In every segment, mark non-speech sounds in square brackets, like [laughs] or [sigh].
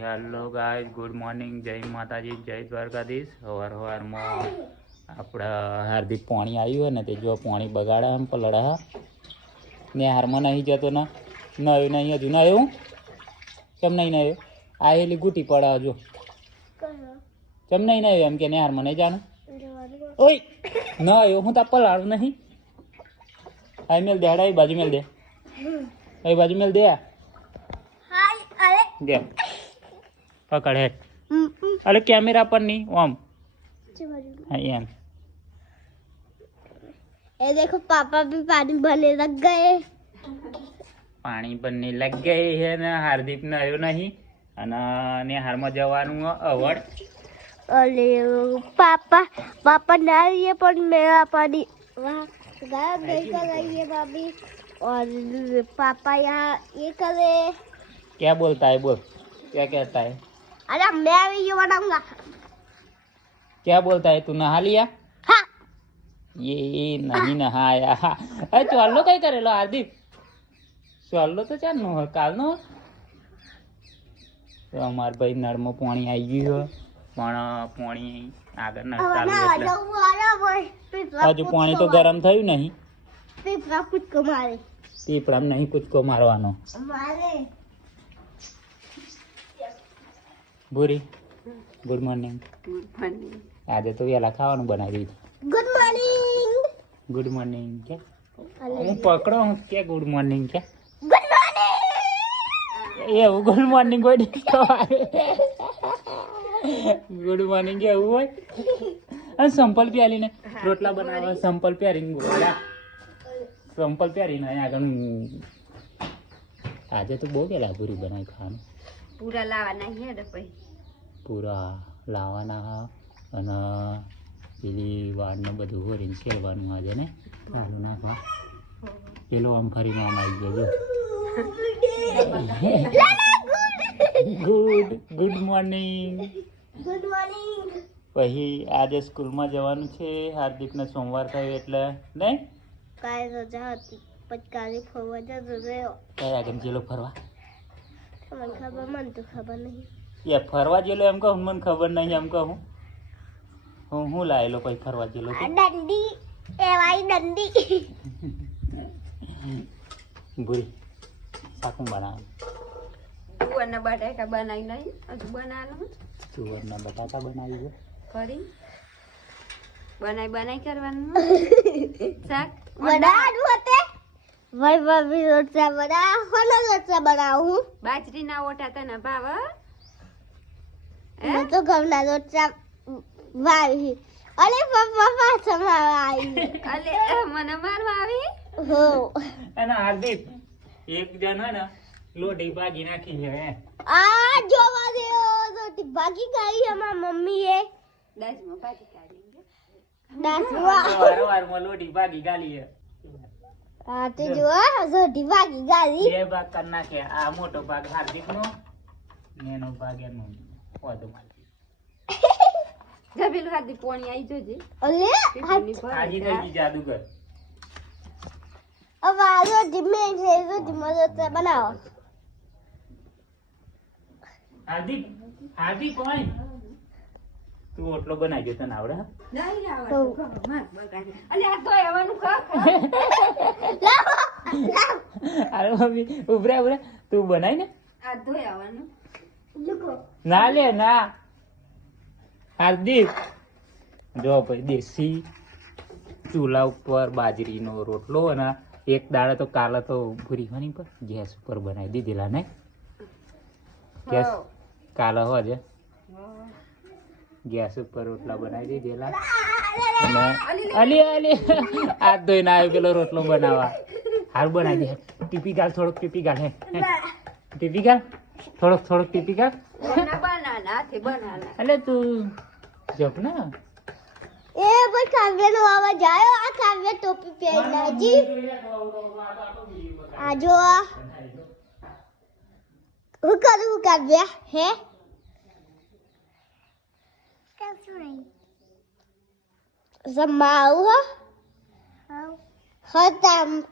Hello ગાય good morning જય માતાજી જય દ્વારકાધીશ સવાર સવારમાં આપણા હાર્દિક પાણી આવ્યું હોય ને તે જો પાણી બગાડે એમ પલડા ને હારમાં નહીં જતો ને. નયું નહીં હજુ નયું કેમ નહીં નયું એલી ગુટી પડા હજુ કેમ નહીં નયું એમ કે ને હારમાં નહીં જાનું? ઓય! ન આવ્યો હું તા પલાળું નહીં. આઈ મેલ દે હાડા એ બાજુ મેલ દે. એ બાજુ મેલ દે દે. પકડ હેઠ અરે કેમેરા પર નહીં ઓમ હા એમ ये देखो पापा भी पानी भरने लग गए પાણી બંને લગ ગઈ છે ને હાર્દિક ને આવ્યો નહીં અને નિહારમાં જવાનું અવડ अरे पापा पापा नहा रही है पर मेरा पानी वहाँ गरम नहीं कर रही है भाभी और पापा यहाँ ये करे क्या बोलता है बोल क्या कहता है अरे मैं अभी ये बनाऊंगा क्या बोलता है तू नहा लिया हाँ ये नहीं नहाया અરે ચોલ્લો કઈ કરેલો હાર્દિક ચોલ્લો તો ચાલનો હોય કાલનો તો અમાર ભાઈ નળમાં પાણી આવી ગયું હોય પણ પાણી આગળ નળ अब ચાલુ मैं आ એટલે जाऊँ आ रहा वो पिपरा હજુ પાણી તો ગરમ થયું નહીં पिपरा कुछ को मारे પીપળામાં નહીં કૂદકો મારવાનો मारे ભૂરી ગુડ મોર્નિંગ આજે તો વેલા ખાવાનું બનાવી ગુડ મોર્નિંગ ગુડ મોર્નિંગ કે? હું પકડો હું કે ગુડ મોર્નિંગ કે? ગુડ મોર્નિંગ એવું ગુડ મોર્નિંગ હોય ગુડ મોર્નિંગ એવું હોય? અને સંપલ પ્યારીને રોટલા બનાવવા સંપલ પ્યારીને ગોળા. સંપલ પ્યારીને આગળ આજે તો બહુ વેલા ભૂરી બનાવી ખાવાનું. પૂરા લાવવાના છે પછી પૂરા લાવવાના અને પેલી વાળને બધું હોરીને શેરવાનું આજે ને? આલુ નાખવા. પેલો આમ ફરીને આમ આવી ગયો good good morning good morning પછી આજે સ્કૂલમાં જવાનું છે હાર્દિકને સોમવાર થયો એટલે નહીં? કાલે રજા હતી પછી કાલે ફરવા જતો રહ્યો. કયા ગમચેલો ફરવા? મને ખબર મને તો ખબર નહીં. એ ફરવા જેલો એમ કહું મને ખબર નહીં એમ કહું. હું હું લાયેલો પછી ફરવા જેલો દંડી એવાય દંડી ભૂરી સાકું બનાવે તુવરના બટાકા બનાવી નહીં હજુ બનાવવાનું તુવરના બટાકા બનાવી દો ફરી. બનાવી બનાવી કરવાનું. [laughs] શાક. બનાવવાનું ભાઈ ભાભી રોટલા બના હોનો રોટલા બનાવું. બાજરીના ઓટા તને ભાવ હે? તો ઘઉંના રોટલા વાવી. અલે પપ્પા પાછા મારવા આવી. અલે મને મારવા આવી? હો. અને હાર્દિક એક જણ ને લોટી ભાગી નાખી છે હે. આ જોવા દે રોટી ભાગી ગઈ અમારા મમ્મીએ. દસમાં ભાગી કાઢી. વાર વારંવારમાં લોટી ભાગી ગાલી છે. આ તે જો રોટી ભાગી ગઈ બે ભાગ કર નાખે. આ મોટો ભાગ હાર્દિક નો એનો ભાગ એનો. માલી જબેલું હાર્દિક પોણી આવી જોજે. અલે. આજે થઈ જાદુગર. હવે આજો રોટી મેં છે જો માં રોટલા બનાવો. હાર્દિક હાર્દિક હોય તું ઓટલો બનાવજો તને આવડે હા? નહીં આવડતું. ખબર, માર બગાડે. અલે આ તોય આવવાનું ખા, ખા. લાવો લાવો અરે મમ્મી ઉભરા ઉભરા તું બનાવી ને ના લે ના હાર્દિક જો ભાઈ દેશી ચૂલા ઉપર બાજરીનો રોટલો અને એક દાડા તો કાલે તો ભૂરી ખાની પર ગેસ ઉપર બનાવી દીધેલા ને ગેસ. કાલે હોજે હો. ગેસ ઉપર રોટલા બનાવી દીધેલા અને અલી અલી. હાથ ધોઈને આવ્યો પેલો રોટલો બનાવવા. હારું બનાવી દે. ટીપી ગાલ થોડોક ટીપી ગાલ હે. ટીપી ગાલ થોડોક થોડોક ટીપી ગાલ એટલે તું જપ ને. એ ભાઈ કાવ્ય નો જાયો આ કાવ્ય ટોપી પહેરી નાખી. આ જો આ. હું કરું કાવ્ય? હે? the three. The Maura? Oh. Rodamos.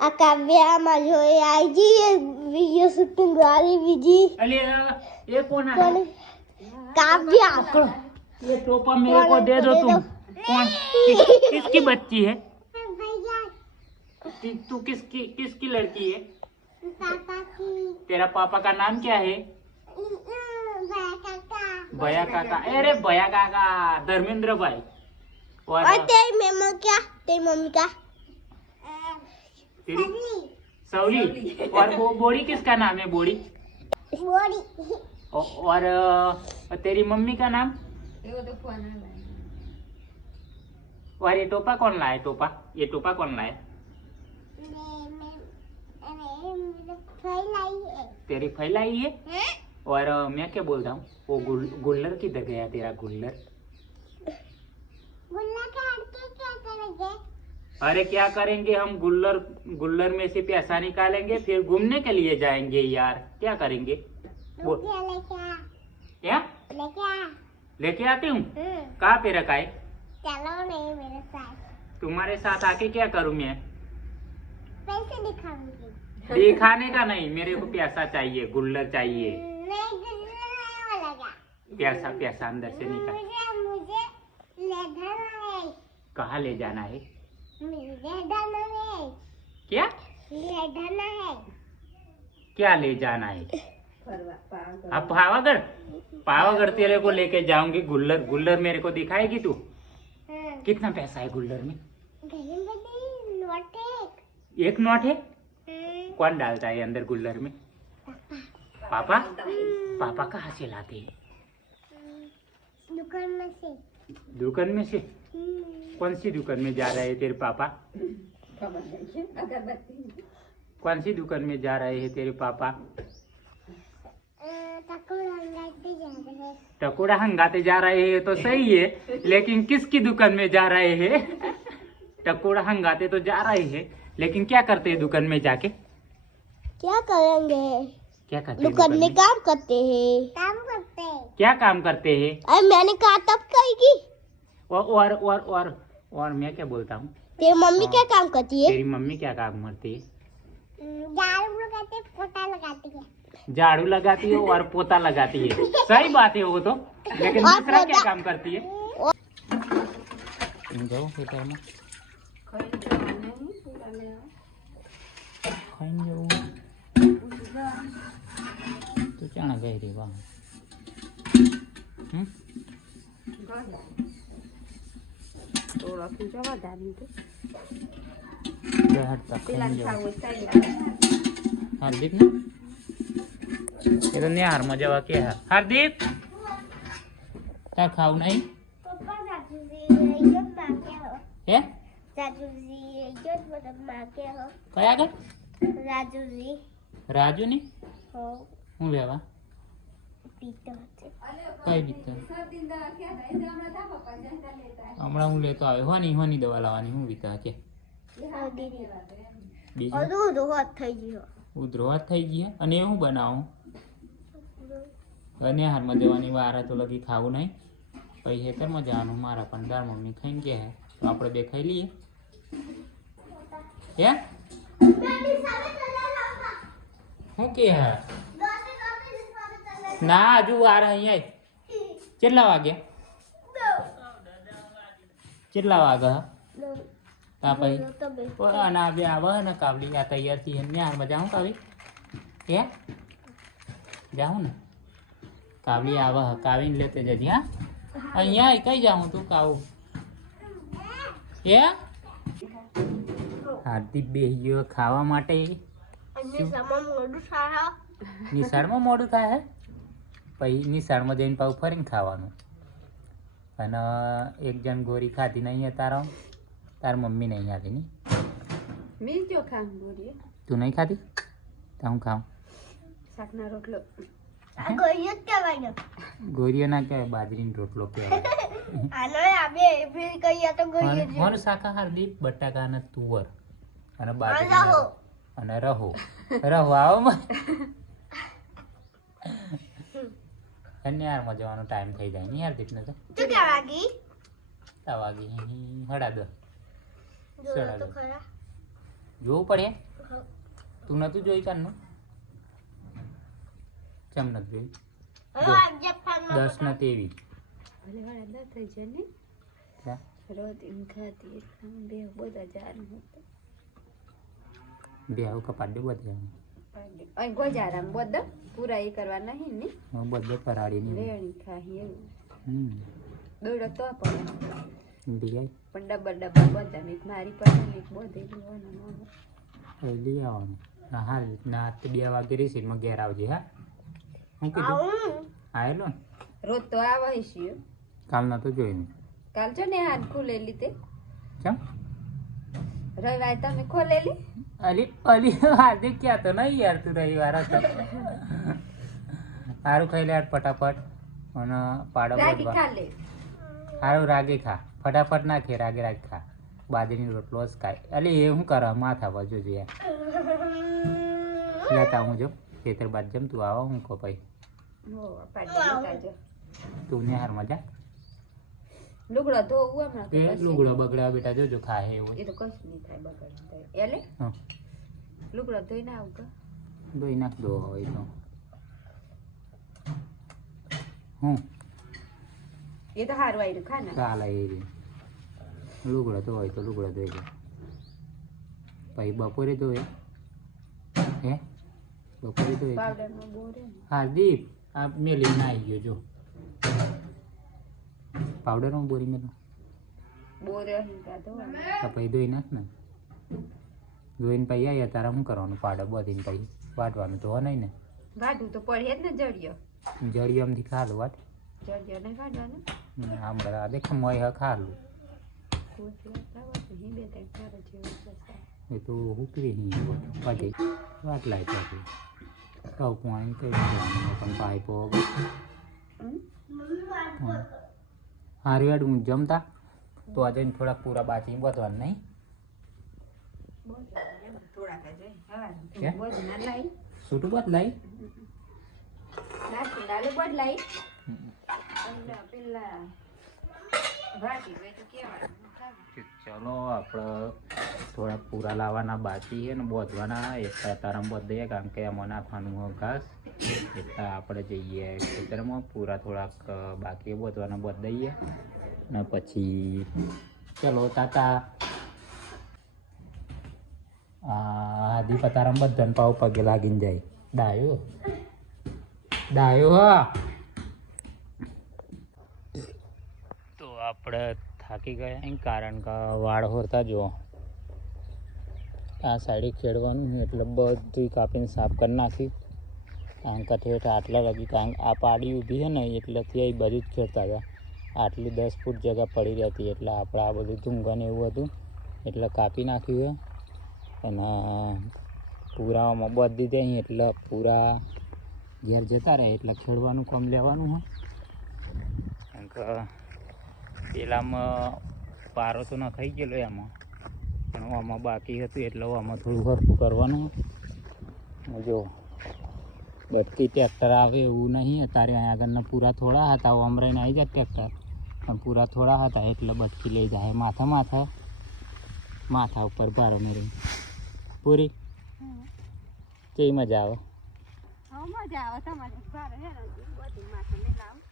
A caveira major e a dia vinha se pendurar e vidi. Ali ये कौन है? काव्या करो ये टोपा मेरे को दे दो तुम कौन किस, किसकी बच्ची है तू किसकी किसकी लड़की है पापा की पापा का नाम क्या है भैया काका अरे भैया काका धर्मेंद्र भाई और और तेरी मम्मा क्या तेरी मम्मी का तेरी सौली और वो बोड़ी किसका नाम है बोड़ी बोरी औ- और अ, तेरी मम्मी का नाम એવો તો ફોન આવે और ये टोपा कौन लाया टोपा ये टोपा कौन लाया तेरी फैलाई है और मैं क्या बोल रहा हूँ? वो गुल, गुल्लर किधर गया तेरा गुल्लर। अरे क्या करेंगे हम? गुल्लर गुल्लर में से पैसा निकालेंगे फिर घूमने के लिए जाएँगे यार। क्या करेंगे? वो क्या? लेके आती हूँ? कहाँ पे रखा है? चलो नहीं मेरे साथ। तुम्हारे साथ आके क्या करूँ मैं? पैसे दिखाऊँगी। दिखाने का नहीं मेरे को पैसा चाहिए गुल्लर चाहिए। प्यासा प्यासा, अंदर से निकल। मुझे ले जाना है? ले जाना है क्या? ले जाना है क्या ले जाना है? अब पावागढ़? पावागढ़ तेरे को लेके जाऊँगी, गुल्लर। गुल्लर मेरे को दिखाएगी तू? कितना पैसा है गुल्लर में? नोट एक नोट है। कौन डालता है अंदर गुल्लर में? पापा पापा कहाँ से लाते हैं दुकान में से दुकान में से कौन सी दुकान में जा रहे हैं तेरे पापा कौन सी दुकान में जा रहे हैं तेरे पापा टकोड़ा हंगाते जा रहे हैं तो सही है लेकिन किसकी दुकान में जा रहे हैं टकोड़ा हंगाते तो जा रहे हैं लेकिन क्या करते हैं दुकान में जाके क्या करेंगे क्या करते दुकान में? काम करते हैं। काम करते हैं। क्या काम करते हैं? अरे मैंने कहा तब कहेगी। और और और और और मैं क्या बोलता हूँ? तेरी मम्मी क्या हाँ। काम करती है? तेरी मम्मी क्या काम करती है? झाड़ू लगाती है पोता लगाती है। झाड़ू लगाती है और पोता लगाती है। सही बात है वो तो। लेकिन दूसरा क्या काम करती है? जाओ बेटा में। खाएँगे वो। તું ચાણા ગઈ રે વાહ. હાર્દિક ને? એ તો નિહારમાં જવા કે હાર્દિક! તાર ખાવું નહીં? હો? હે સાસુજી જો મતલબ માગે હો. કયા આગળ? રાજુજી. રાજુ ની હો. હું લેવા? કઈ રીતે હમણાં હું લેતો આવ્યો. હોની હોની દવા લાવવાની. હું વિતા કે. બીજું? અધૂ રોહત થઈ ગયો. અને એ હું બનાવું? અને હારમાં જવાની વાર તો લગી ખાવું નહીં. પછી હેતરમાં જવાનું. મારા પણ દાળ મમ્મી ખાઈને ગયા હે. તો આપણે બે ખાઈ લઈએ. હે? શું કે હે? ના હજુ વાર અહીંયા કેટલા વાગ્યા કેટલા વાગ્યા હા? અને આ બે આવે ને કાબલી આ તૈયારથી એમને હારમાં જાઉં કાવી કે જાઉં ને? કાબલી આવે કાવીને લેતે જજે હા? અહીંયા કઈ જાઉં તું કાવું? એ હાર્દિક બે ગયો ખાવા માટે. નિશાળમાં મોડું થાય? હે પછી નિશાળમાં જઈને પાછું ફરીને ખાવાનું. અને એક જણ ગોરી ખાધી નહીં તારો તાર મમ્મી નહીં ખાધી ની મીર જો ખામ બોરીએ તું નહીં ખાધી? તો હું ખાઉં? શાકના રોટલો. ગોરીઓ ના કહેવાય બાજરીનો રોટલો કહેવાય. શાકાહાર દીપ બટાકા અને તુવર. અને રહો. બાજરી અને રહો. રહો આવો માં અને યારમાં જવાનો ટાઈમ થઈ જાય ને યાર દીપને તો. શું કહેવાગી તા વાગી. હડા દો. તો ખરા. જોવું પડે? તું નતું જોઈ કાનનું ચમ નથી જોઈ દસ ને તેવી. બે બધા જારું બે આવું કપાટ દે બધે. અહીં ગોજારામ બધા પૂરા એ કરવા નહીં ને? હું બધે પરાડી ની વેણી ખાહી એવું. હમ. દોડો તો પણ બીજા પણ ડબ્બા ડબ્બા બધા એક મારી પાસે ને એક બધે લેવાનું એ લઈ આવવાનું. હા હા ના તે બે વાગે રીસીટમાં ઘેર આવજે હા? હું કીધું? આવેલો ને? રોજ તો આવે છે. કાલ તો જોઈને કાલ છે ને હાથ ખુલેલી તે. ચમ? રવિવાર તમે ખોલેલી? અલી અલી આજે ક્યાં તો નહીં યાર તું રવિવાર હતો. સારું ખાઈ લે ફટાફટ. અને પાડો ખા સારું રાગે ખા. ફટાફટ નાખે રાગે રાગી ખા. બાજરીનો રોટલો જ ખાય. અલી એ શું કર માથા પર જોજો યાર લેતા હું જો. ખેતર બાદ જમ તું આવો હું કહો જો તું ને હાર મજા. લુગડો હમણાં તો લુગડો બગડા બેટા જોજો ખાય એવું. એ તો કશું નહીં થાય બગડે એટલે લુગડો ધોઈને આવું ધોઈ નાખ દો હોય તો. હું? એ તો હારું આવ્યું ખા ને. એ રીતે લુગડો હોય તો લુગડો ધોઈ દે પછી બપોરે ધોય હે? બપોરે ને. હાર્દીપ આ મેલી ના આવી ગયો જો. બોરી મેલો બોરે કાઢો પછી ધોઈ નાખ ને. ધોઈને પછી આવ્યા તારા શું કરવાનું? પાડો બધીને પછી વાટવાનું તો નહીં ને. વાટવું તો પડે જ ને જડિયો. જળિયમથી ખાલું વાટ. જડિયો નહીં વાટવાનું આમ બરાબર દેખ મોય ખાલું. જેવું થશે. એ તો હુકવી નહીં પાછી વાટ લાય પાછી કહું પાણી કઈ પણ પાઇપો? હારી વાડ હું જમતા? તો આજે થોડાક પૂરા બાકી બધવાનું નહીં. છૂટું બદલાય. અને પેલા ચલો આપણે થોડા પૂરા લાવવાના બાકી ને બોધવાના. એટલા તારા બોધ દઈએ કારણ કે એમાં નાખવાનું ઘાસ. એટલે આપણે જઈએ ખેતરમાં, પૂરા થોડાક બાકી બોધવાના બોધ દઈએ ને પછી ચલો તાતા. આદિ પતારામ બધાને પાવ પગે લાગીને જાય. ડાયો? ડાયો હા. તો આપણે થાકી ગયા. કારણ કે વાળ હોરતા જો આ સાઈડે ખેડવાનું એટલે બધું કાપીને સાફ કરી નાખી. કારણ કે ઠેઠ આટલા લગી કારણ આ પાડી ઊભી છે ને એટલે ત્યાં બધું જ ખેડતા હતા. આટલી દસ ફૂટ જગ્યા પડી રહેતી એટલે આપણે આ બધું ધૂંગન એવું હતું. એટલે કાપી નાખ્યું અને પૂરામાં બધી દે એટલે પૂરા ઘેર જતા રહે એટલે ખેડવાનું કામ લેવાનું હોય કારણ કે પેલામાં પારો તો નખાઈ ગયેલો એમાં. પણ આમાં બાકી હતું એટલે આમાં થોડું હરખું કરવાનું જો બટકી ટ્રેક્ટર આવે એવું નહીં અત્યારે અહીંયા આગળના પૂરા થોડા હતા અમરાઈને આવી જાય ટ્રેક્ટર પણ પૂરા થોડા હતા એટલે બટકી લઈ જાય માથા માથા માથા ઉપર ભારો મેરી પૂરી? કેવી મજા આવે? મજા આવે તમારે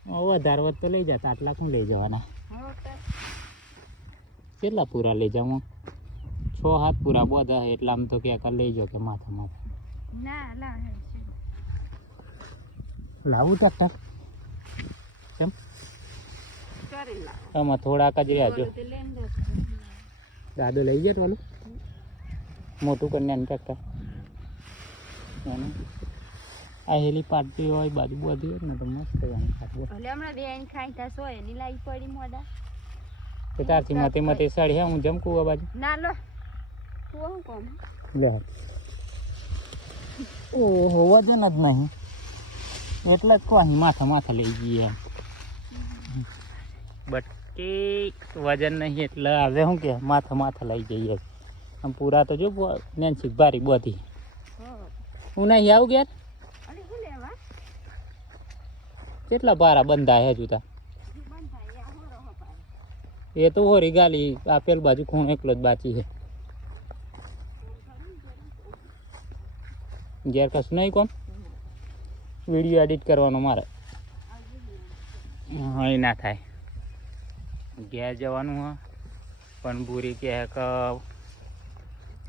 હે વધારે વધ તો લઈ જતા આટલા કોણ લઈ જવાના? કેટલા પૂરા લઈ જાઉં છ હાથ પૂરા બધા એટલા આમ તો ક્યાંક લઈ જાઓ કે માથા માથા. ના લાવ લાવું ટ્રેક્ટર કેમ? કરી આમાં થોડાક જ રહ્યા જો. દાદો લઈ જાય વાલું મોટું કરીને ટ્રેક્ટર એનું. આ હેલી પાડતી હોય બાજુ બધી હોય ને તો મસ્ત ભલે હમણાં બેન ખાઈ તા સો એની લાઈ પડી મોડા. તો તારથી મતે મતે સડી હે હું જમકું આ બાજુ. ના લો. તું હું કોમ લે. ઓહો વજન જ નહીં. એટલે જ કોઈ માથા માથા લઈ જઈએ બટકી વજન નહીં એટલે હવે શું કે માથા માથા લઈ જઈએ આમ પૂરા તો જો નેન્સી ભારી બધી. હું નહીં આવું ગયા અરે શું લેવા કેટલા ભારા બંધા હે જુતા એ તો હોરી ગાલી, આ પેલ બાજુ ખૂણ એકલો જ બાકી છે. ઘેર કશું નહીં કોમ? વીડિયો એડિટ કરવાનો મારે. હા ના થાય. ઘેર જવાનું હા, પણ ભૂરી કહે કે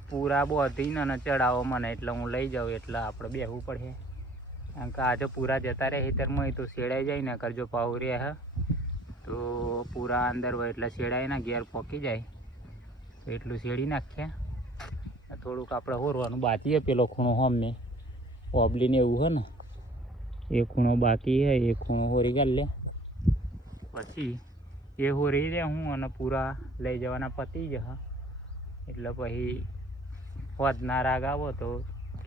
પૂરા બોધીને ચડાવો મને, એટલે હું લઈ જાઉં, એટલે આપણે બેહવું પડે કારણ કે આજે પૂરા જતા રહે હેતરમાં તો શેડાઈ જાય ને, કરજો પાઉ રહે હે. તો પૂરા અંદર હોય એટલે શેડાય ના, ઘેર પોકી જાય. એટલું શેડી નાખ્યા થોડુંક આપણે હોરવાનું બાકી હે, પેલો ખૂણો અમને. ઓબલીને એવું હે ને, એ ખૂણો બાકી હે, એ ખૂણો હોરી ગાલ લે. પછી એ હોરી રે હું અને પૂરા લઈ જવાના પતી જ હા. એટલે પછી વધના રાગ આવો તો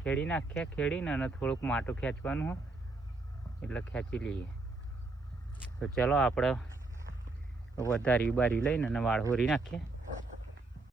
ખેડી નાખ્યા ખેડીને અને થોડુંક માટું ખેંચવાનું હોય એટલે ખેંચી લઈએ. તો ચલો આપણે વધારી બારી લઈને અને વાળ હોરી નાખીએ.